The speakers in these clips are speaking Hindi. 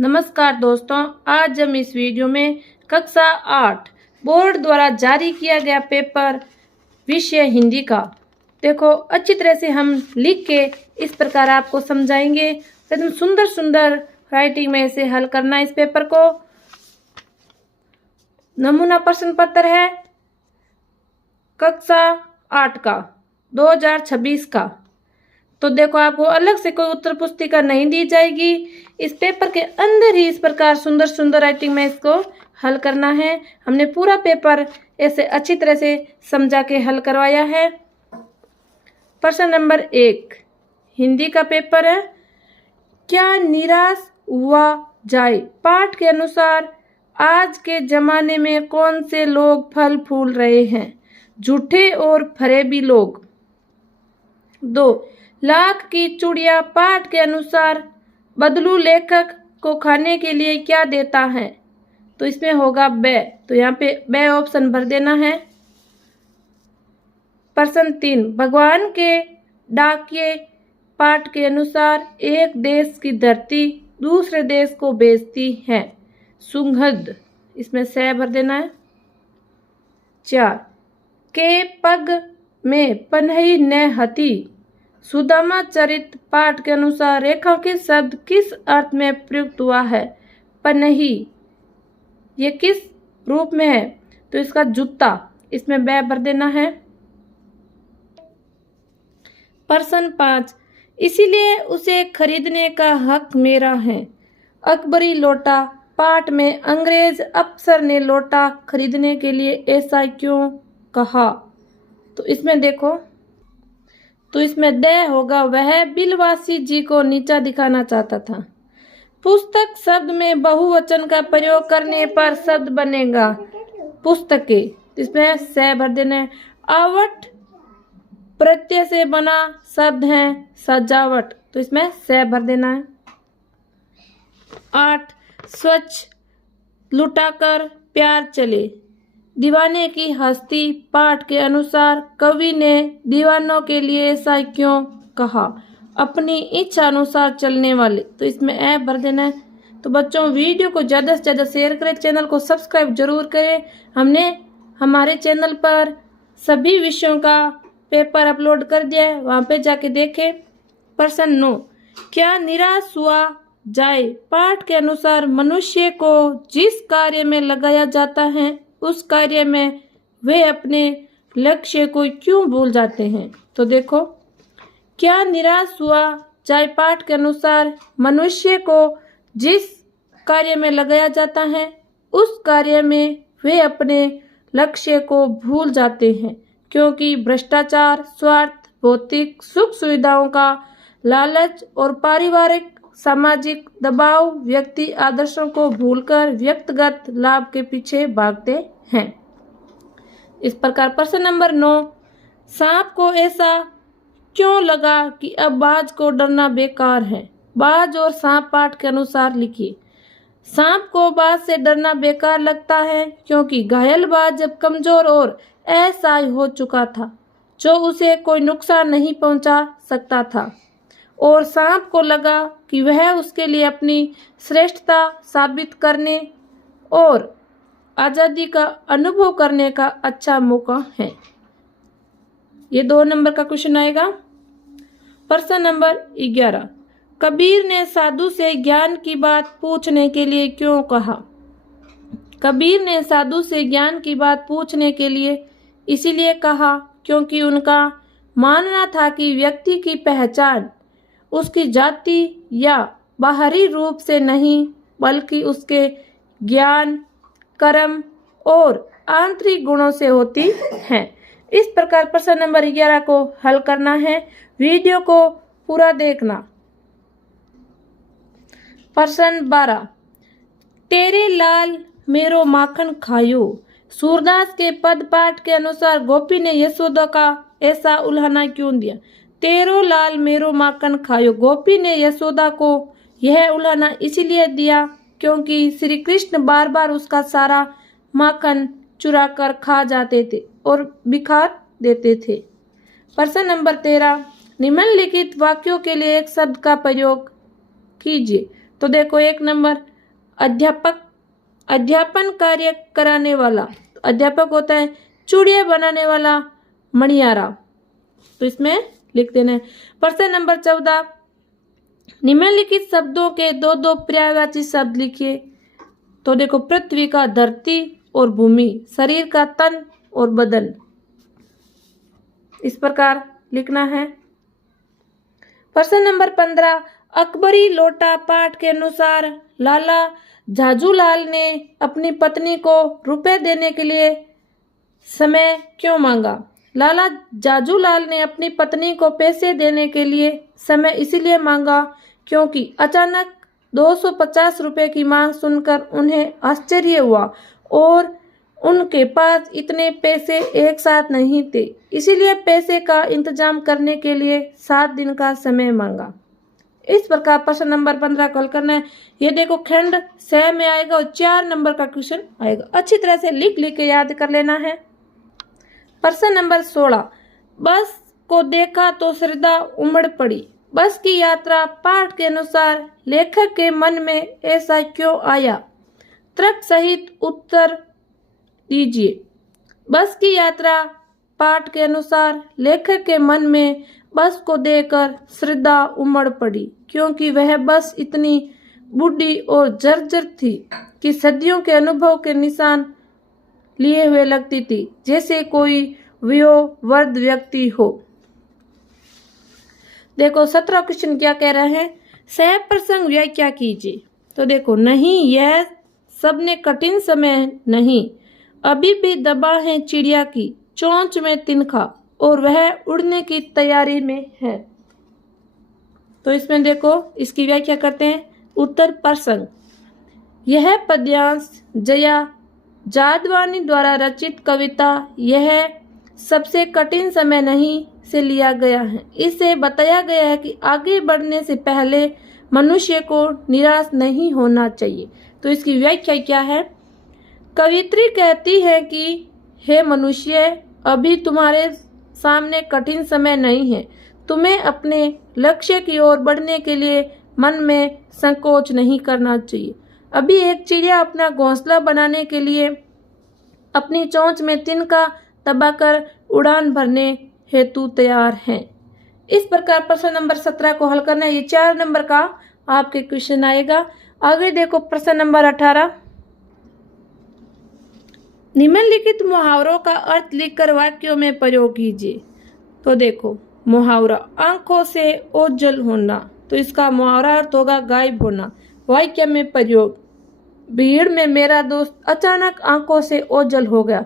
नमस्कार दोस्तों, आज हम इस वीडियो में कक्षा 8 बोर्ड द्वारा जारी किया गया पेपर विषय हिंदी का देखो अच्छी तरह से हम लिख के इस प्रकार आपको समझाएंगे। एकदम सुंदर सुंदर राइटिंग में इसे हल करना है। इस पेपर को नमूना प्रश्न पत्र है कक्षा 8 का 2026 का। तो देखो आपको अलग से कोई उत्तर पुस्तिका नहीं दी जाएगी। इस पेपर के अंदर ही इस प्रकार सुंदर सुंदर राइटिंग में इसको हल करना है। हमने पूरा पेपर ऐसे अच्छी तरह से समझा के हल करवाया है। प्रश्न नंबर 1 हिंदी का पेपर है। क्या निराश हुआ जाए? पाठ के अनुसार आज के जमाने में कौन से लोग फल फूल रहे हैं? झूठे और फरेबी लोग। 2 लाख की चूड़िया पाठ के अनुसार बदलू लेखक को खाने के लिए क्या देता है? तो इसमें होगा बै। तो यहाँ पे बै ऑप्शन भर देना है। प्रश्न 3 भगवान के डाकिये पाठ के अनुसार एक देश की धरती दूसरे देश को बेचती है। सुगंध, इसमें से भर देना है। 4 के पग में पन्ही न हती। सुदामा चरित पाठ के अनुसार रेखांकित शब्द किस अर्थ में प्रयुक्त हुआ है? पन्ही, ये किस रूप में है? तो इसका जूता, इसमें बै भर देना है। प्रश्न 5 इसीलिए उसे खरीदने का हक मेरा है। अकबरी लौटा पाठ में अंग्रेज अफसर ने लौटा खरीदने के लिए ऐसा क्यों कहा? तो इसमें देखो, तो इसमें दे होगा, वह बिलवासी जी को नीचा दिखाना चाहता था। पुस्तक शब्द में बहुवचन का प्रयोग करने पर शब्द बनेगा पुस्तकें, इसमें से भर देना है। आवट प्रत्यय से बना शब्द है सजावट, तो इसमें से भर देना है। 8 स्वच्छ लुटाकर प्यार चले। दीवाने की हस्ती पाठ के अनुसार कवि ने दीवानों के लिए ऐसा क्यों कहा? अपनी इच्छा अनुसार चलने वाले, तो इसमें ए भर देना है। तो बच्चों वीडियो को ज़्यादा से ज़्यादा शेयर करें, चैनल को सब्सक्राइब जरूर करें। हमने हमारे चैनल पर सभी विषयों का पेपर अपलोड कर दिया है, वहाँ पे जाके देखें। प्रश्न 9 क्या निराश हुआ जाए पाठ के अनुसार मनुष्य को जिस कार्य में लगाया जाता है उस कार्य में वे अपने लक्ष्य को क्यों भूल जाते हैं? तो देखो, क्या निराश हुआ जाए पाठ के अनुसार मनुष्य को जिस कार्य में लगाया जाता है उस कार्य में वे अपने लक्ष्य को भूल जाते हैं, क्योंकि भ्रष्टाचार, स्वार्थ, भौतिक सुख सुविधाओं का लालच और पारिवारिक सामाजिक दबाव व्यक्ति आदर्शों को भूलकर व्यक्तिगत लाभ के पीछे भागते हैं। इस प्रकार प्रश्न नंबर 9 सांप को ऐसा क्यों लगा कि अब बाज को डरना बेकार है? बाज और सांप पाठ के अनुसार लिखिए। सांप को बाज से डरना बेकार लगता है क्योंकि घायल बाज जब कमजोर और असहाय हो चुका था, जो उसे कोई नुकसान नहीं पहुंचा सकता था, और सांप को लगा कि वह उसके लिए अपनी श्रेष्ठता साबित करने और आज़ादी का अनुभव करने का अच्छा मौका है। ये 2 नंबर का क्वेश्चन आएगा। प्रश्न नंबर 11 कबीर ने साधु से ज्ञान की बात पूछने के लिए क्यों कहा? कबीर ने साधु से ज्ञान की बात पूछने के लिए इसीलिए कहा क्योंकि उनका मानना था कि व्यक्ति की पहचान उसकी जाति या बाहरी रूप से नहीं बल्कि उसके ज्ञान, कर्म और आंतरिक गुणों से होती है। इस प्रकार प्रश्न नंबर 11 को हल करना है। वीडियो को पूरा देखना। प्रश्न 12 तेरे लाल मेरो माखन खायो। सूरदास के पद पाठ के अनुसार गोपी ने यशोदा का ऐसा उल्हाना क्यों दिया? तेरो लाल मेरो माखन खायो। गोपी ने यशोदा को यह उल्हाना इसीलिए दिया क्योंकि श्री कृष्ण बार बार उसका सारा माखन चुरा कर खा जाते थे और बिखार देते थे। प्रश्न नंबर 13 निम्नलिखित वाक्यों के लिए एक शब्द का प्रयोग कीजिए। तो देखो 1 नंबर अध्यापन कार्य कराने वाला, अध्यापक होता है चूड़ियाँ बनाने वाला मणियारा, तो इसमें लिख देना है। प्रश्न नंबर 14, निम्नलिखित शब्दों के 2-2 पर्यायवाची शब्द लिखिए। तो देखो पृथ्वी का धरती और भूमि, शरीर का तन और बदन, इस प्रकार लिखना है। प्रश्न नंबर 15, अकबरी लोटा पाठ के अनुसार लाला झाजूलाल ने अपनी पत्नी को रुपए देने के लिए समय क्यों मांगा? लाला झाजूलाल ने अपनी पत्नी को पैसे देने के लिए समय इसीलिए मांगा क्योंकि अचानक 250 रुपए की मांग सुनकर उन्हें आश्चर्य हुआ और उनके पास इतने पैसे एक साथ नहीं थे, इसीलिए पैसे का इंतजाम करने के लिए 7 दिन का समय मांगा। इस प्रकार प्रश्न नंबर 15 को हल करना है। ये देखो खंड 6 में आएगा और 4 नंबर का क्वेश्चन आएगा। अच्छी तरह से लिख के याद कर लेना है। प्रश्न नंबर 16, बस को देखा तो श्रद्धा उमड़ पड़ी। बस की यात्रा पाठ के अनुसार लेखक के मन में ऐसा क्यों आया? तर्क सहित उत्तर दीजिए। बस की यात्रा पाठ के अनुसार लेखक के मन में बस को देखकर श्रद्धा उमड़ पड़ी क्योंकि वह बस इतनी बूढ़ी और जर्जर थी कि सदियों के अनुभव के निशान लिए हुए लगती थी, जैसे कोई वयोवृद्ध व्यक्ति हो। देखो 17 क्वेश्चन क्या कह रहे हैं, सह प्रसंग व्याख्या कीजिए। तो देखो नहीं, यह सबने कठिन समय नहीं, अभी भी दबा है चिड़िया की चोंच में तिनका और वह उड़ने की तैयारी में है। तो इसमें देखो इसकी व्याख्या करते हैं। उत्तर प्रसंग, यह पद्यांश जया जादवानी द्वारा रचित कविता यह सबसे कठिन समय नहीं से लिया गया है। इसे बताया गया है कि आगे बढ़ने से पहले मनुष्य को निराश नहीं होना चाहिए। तो इसकी व्याख्या क्या है? कवित्री कहती है कि हे मनुष्य, अभी तुम्हारे सामने कठिन समय नहीं है, तुम्हें अपने लक्ष्य की ओर बढ़ने के लिए मन में संकोच नहीं करना चाहिए। अभी एक चिड़िया अपना घोंसला बनाने के लिए अपनी चोंच में तिनका दबाकर उड़ान भरने हेतु तैयार है। इस प्रकार प्रश्न नंबर 17 को हल करना है। ये 4 नंबर का आपके क्वेश्चन आएगा। आगे देखो प्रश्न नंबर 18, निम्नलिखित मुहावरों का अर्थ लिखकर वाक्यों में प्रयोग कीजिए। तो देखो मुहावरा आंखों से ओझल होना, तो इसका मुहावरा अर्थ होगा गायब होना। वाक्य में प्रयोग, भीड़ में मेरा दोस्त अचानक आंखों से ओझल हो गया।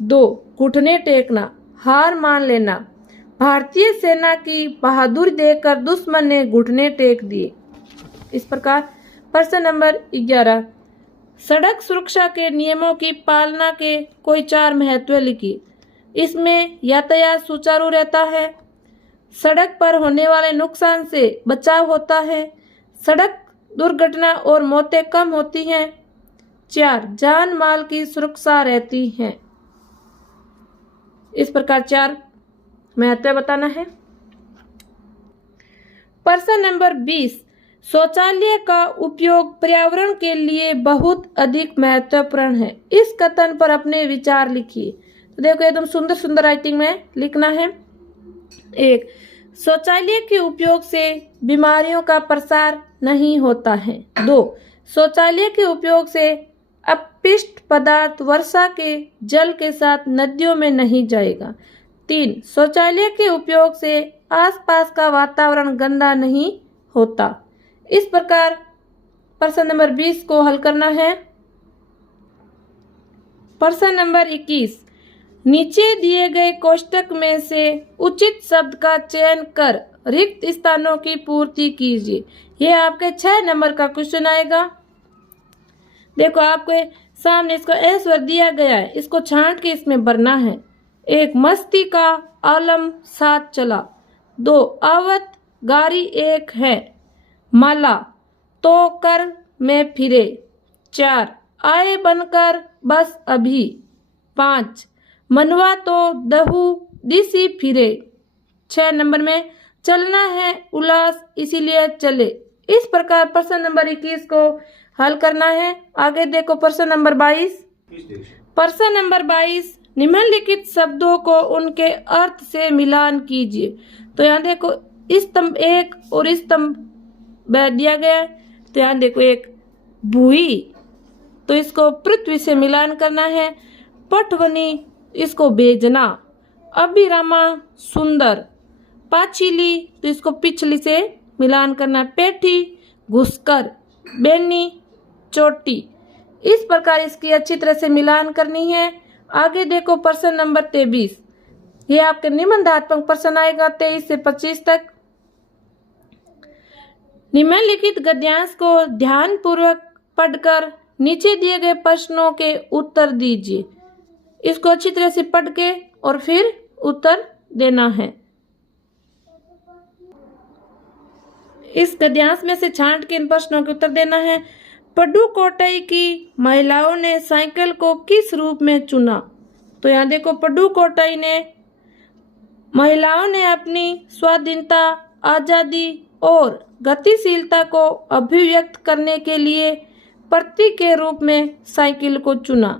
2, घुटने टेकना, हार मान लेना। भारतीय सेना की बहादुरी देखकर दुश्मन ने घुटने टेक दिए। इस प्रकार प्रश्न नंबर 11, सड़क सुरक्षा के नियमों की पालना के कोई 4 महत्व लिखिए। इसमें यातायात सुचारू रहता है, सड़क पर होने वाले नुकसान से बचाव होता है, सड़क दुर्घटना और मौतें कम होती हैं, 4, जान माल की सुरक्षा रहती है। इस प्रकार 4 महत्व बताना है। प्रश्न नंबर 20, शौचालय का उपयोग पर्यावरण के लिए बहुत अधिक महत्वपूर्ण है। इस कथन पर अपने विचार लिखिए। तो देखो एकदम सुंदर सुंदर राइटिंग में लिखना है। 1, शौचालय के उपयोग से बीमारियों का प्रसार नहीं होता है। 2, शौचालय के उपयोग से अपशिष्ट पदार्थ वर्षा के जल के साथ नदियों में नहीं जाएगा। 3, शौचालय के उपयोग से आसपास का वातावरण गंदा नहीं होता। इस प्रकार प्रश्न नंबर 20 को हल करना है। प्रश्न नंबर 21, नीचे दिए गए कोष्टक में से उचित शब्द का चयन कर रिक्त स्थानों की पूर्ति कीजिए। यह आपके 6 नंबर का क्वेश्चन आएगा। देखो आपके सामने इसको आंसर दिया गया है, इसको छांट के इसमें भरना है। 1, मस्ती का आलम साथ चला। 2, आवत गाड़ी एक है। माला तो कर में फिरे। 4, आए बनकर बस अभी। 5, मनवा तो दहू दिसी फिरे। 6 नंबर में चलना है उल्लास इसीलिए चले। इस प्रकार प्रश्न नंबर 21 को हल करना है। आगे देखो प्रश्न नंबर 22। प्रश्न नंबर 22, निम्नलिखित शब्दों को उनके अर्थ से मिलान कीजिए। तो यहाँ देखो स्तंभ 1 और स्तंभ दिया गया है। तो यहाँ देखो एक भूई, तो इसको पृथ्वी से मिलान करना है। पटवनी, इसको भेजना। अभिरामा, सुंदर। पाचिली, तो इसको पिछली से मिलान करना। पेठी, घुसकर। बेनी, चोटी। इस प्रकार इसकी अच्छी तरह से मिलान करनी है। आगे देखो प्रश्न नंबर 23, ये आपके निबंधात्मक प्रश्न आएगा 23 से 25 तक। निम्नलिखित गद्यांश को ध्यानपूर्वक पढ़कर नीचे दिए गए प्रश्नों के उत्तर दीजिए। इसको अच्छी तरह से पढ़ के और फिर उत्तर देना है। इस गद्यांश में से छांट के इन प्रश्नों के उत्तर देना है। पडुकोट्टई की महिलाओं ने साइकिल को किस रूप में चुना? तो यहाँ देखो पडुकोट्टई ने महिलाओं ने अपनी स्वाधीनता, आजादी और गतिशीलता को अभिव्यक्त करने के लिए प्रतीक के रूप में साइकिल को चुना।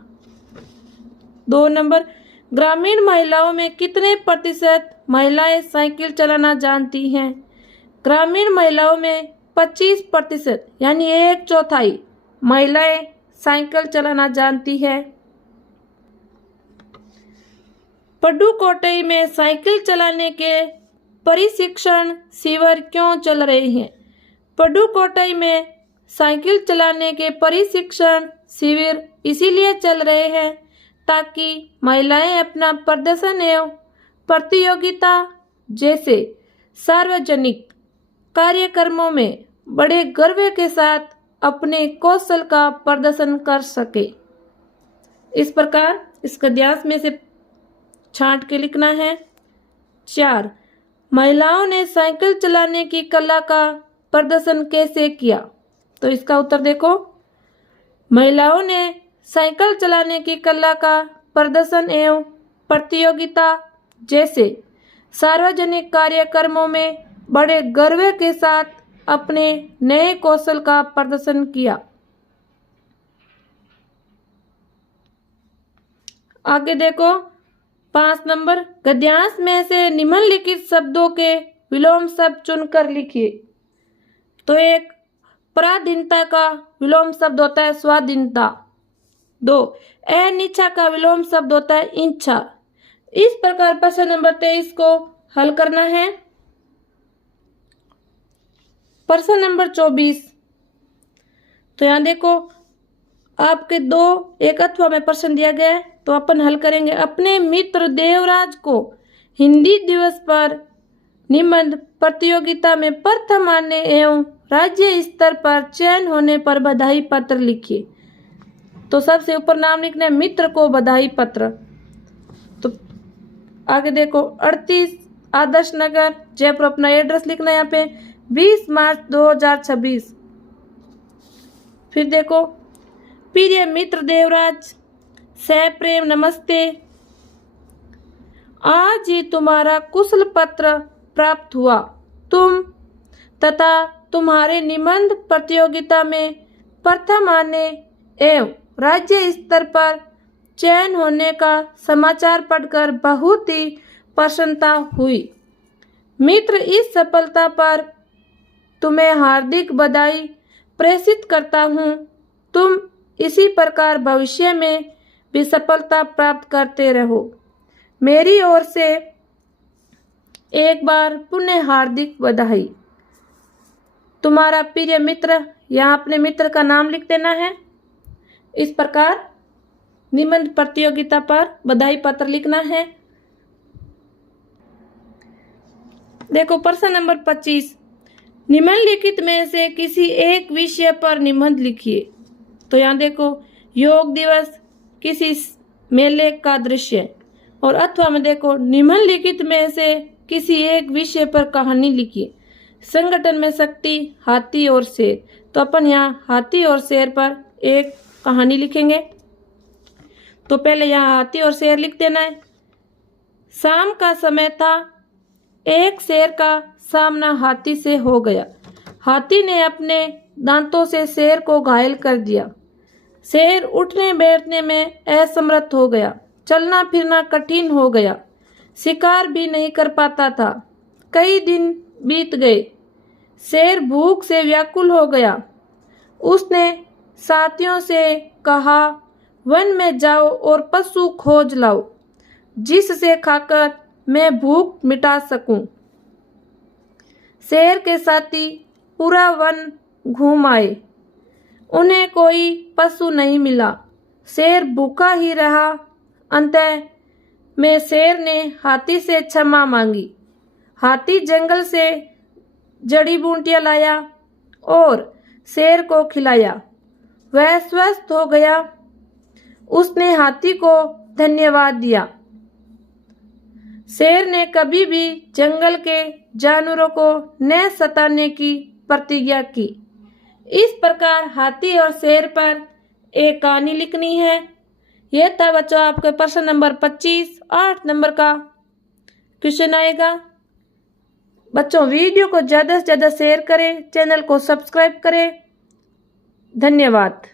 2 नंबर, ग्रामीण महिलाओं में कितने प्रतिशत महिलाएं साइकिल चलाना जानती हैं? ग्रामीण महिलाओं में 25% यानी 1/4 महिलाएं साइकिल चलाना जानती है। पडुकोट्टई में साइकिल चलाने के प्रशिक्षण शिविर क्यों चल रहे हैं? पडुकोट्टई में साइकिल चलाने के प्रशिक्षण शिविर इसीलिए चल रहे हैं ताकि महिलाएं अपना प्रदर्शन एवं प्रतियोगिता जैसे सार्वजनिक कार्यक्रमों में बड़े गर्व के साथ अपने कौशल का प्रदर्शन कर सके। इस प्रकार इस गद्यांश में से छांट के लिखना है। 4, महिलाओं ने साइकिल चलाने की कला का प्रदर्शन कैसे किया? तो इसका उत्तर देखो, महिलाओं ने साइकिल चलाने की कला का प्रदर्शन एवं प्रतियोगिता जैसे सार्वजनिक कार्यक्रमों में बड़े गर्व के साथ अपने नए कौशल का प्रदर्शन किया। आगे देखो 5 नंबर, गद्यांश में से निम्नलिखित शब्दों के विलोम शब्द चुनकर लिखिए। तो एक पराधीनता का विलोम शब्द होता है स्वाधीनता। 2, अनिच्छा का विलोम शब्द होता है इच्छा। इस प्रकार प्रश्न नंबर 23 को हल करना है। प्रश्न नंबर 24, तो यहाँ देखो आपके 2 एक अथवा में प्रश्न दिया गया है, तो अपन हल करेंगे। अपने मित्र देवराज को हिंदी दिवस पर निबंध प्रतियोगिता में प्रथम आने एवं राज्य स्तर पर चयन होने पर बधाई पत्र लिखिए। तो सबसे ऊपर नाम लिखना है, मित्र को बधाई पत्र। तो आगे देखो 38 आदर्श नगर जयपुर, अपना एड्रेस लिखना है यहाँ पे 20 मार्च 2026। फिर देखो, प्रिय मित्र देवराज, सप्रेम नमस्ते। आज ही तुम्हारा कुशल पत्र प्राप्त हुआ। तुम तथा तुम्हारे निबंध प्रतियोगिता में प्रथम आने एवं राज्य स्तर पर चयन होने का समाचार पढ़कर बहुत ही प्रसन्नता हुई। मित्र, इस सफलता पर तुम्हें हार्दिक बधाई प्रेषित करता हूँ। तुम इसी प्रकार भविष्य में भी सफलता प्राप्त करते रहो। मेरी ओर से एक बार पुनः हार्दिक बधाई। तुम्हारा प्रिय मित्र, यहाँ अपने मित्र का नाम लिख देना है। इस प्रकार निबंध प्रतियोगिता पर बधाई पत्र लिखना है। देखो प्रश्न नंबर 25, निम्नलिखित में से किसी एक विषय पर निबंध लिखिए। तो यहाँ देखो, योग दिवस, किसी मेले का दृश्य, और अथवा में देखो निम्नलिखित में से किसी एक विषय पर कहानी लिखिए। संगठन में शक्ति, हाथी और शेर। तो अपन यहाँ हाथी और शेर पर एक कहानी लिखेंगे। तो पहले यहाँ हाथी और शेर लिख देना है। शाम का समय था, एक शेर का सामना हाथी से हो गया। हाथी ने अपने दांतों से शेर को घायल कर दिया। शेर उठने बैठने में असमर्थ हो गया, चलना फिरना कठिन हो गया, शिकार भी नहीं कर पाता था। कई दिन बीत गए। शेर भूख से व्याकुल हो गया। उसने साथियों से कहा, वन में जाओ और पशु खोज लाओ, जिससे खाकर मैं भूख मिटा सकूं। शेर के साथी पूरा वन घूम आए। उन्हें कोई पशु नहीं मिला। शेर भूखा ही रहा। अंतः में शेर ने हाथी से क्षमा मांगी। हाथी जंगल से जड़ी बूटियां लाया और शेर को खिलाया। वह स्वस्थ हो गया। उसने हाथी को धन्यवाद दिया। शेर ने कभी भी जंगल के जानवरों को न सताने की प्रतिज्ञा की। इस प्रकार हाथी और शेर पर एक कहानी लिखनी है। यह था बच्चों आपके प्रश्न नंबर 25, 8 नंबर का क्वेश्चन आएगा। बच्चों वीडियो को ज़्यादा से ज़्यादा शेयर करें, चैनल को सब्सक्राइब करें। धन्यवाद।